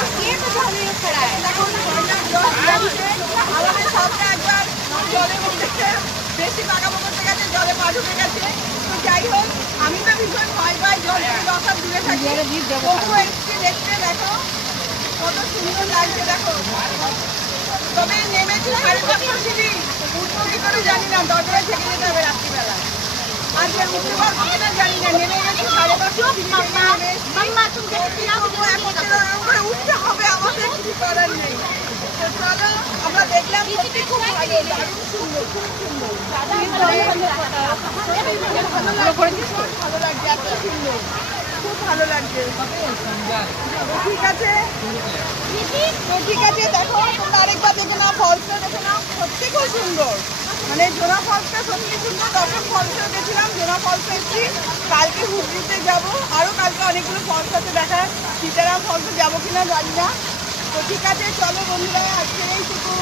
ये तो झाड़ू खड़ा है আমাদের সামনে একবার জলের মধ্যে বেশি পাকাপো করতে গেছে, জলে পা ঢুকে গেছে। তো যাই হোক, আমি তো ভীষণ ভয় পাই, জল থেকে দরকার দূরে থাকি। তবুও এসছে দেখতে, দেখো কত সুন্দর লাগছে, দেখো। তবে নেমেছি 5:30 সিঁড়ি, উঠবো কি করে জানি না, দরজায় থেকে যেতে হবে রাত্রিবেলা। আর যে উঠতে পারবো কিনা জানি না, নেমে গেছি 5:30 সিঁড়ি থেকে নেমে এসছি। তবুও এখন এরকম করে উঠতে হবে, আমাদের কিছু করার নেই। তো চলো, আমরা দেখলাম সত্যি খুব ভালো, দারুণ সুন্দর, খুব সুন্দর। ভালো লাগছে, এত সুন্দর, খুব ভালো লাগছে। তো ঠিক আছে, দেখো তোমরা আরেকবার দেখে নাও, ফলসটা দেখে নাও, সত্যি খুব সুন্দর। মানে জোনা ফলসটা সত্যি সুন্দর। দর্শন ফলসেও গেছিলাম, জোনা ফলসে এসেছি। কালকে হুগলিতে যাবো, আরও কালকে অনেকগুলো ফলস আছে দেখার। সীতারাম ফলসে যাবো কিনা জানি না। তো ঠিক আছে, চলো বন্ধুরা, আজকে এইটুকু।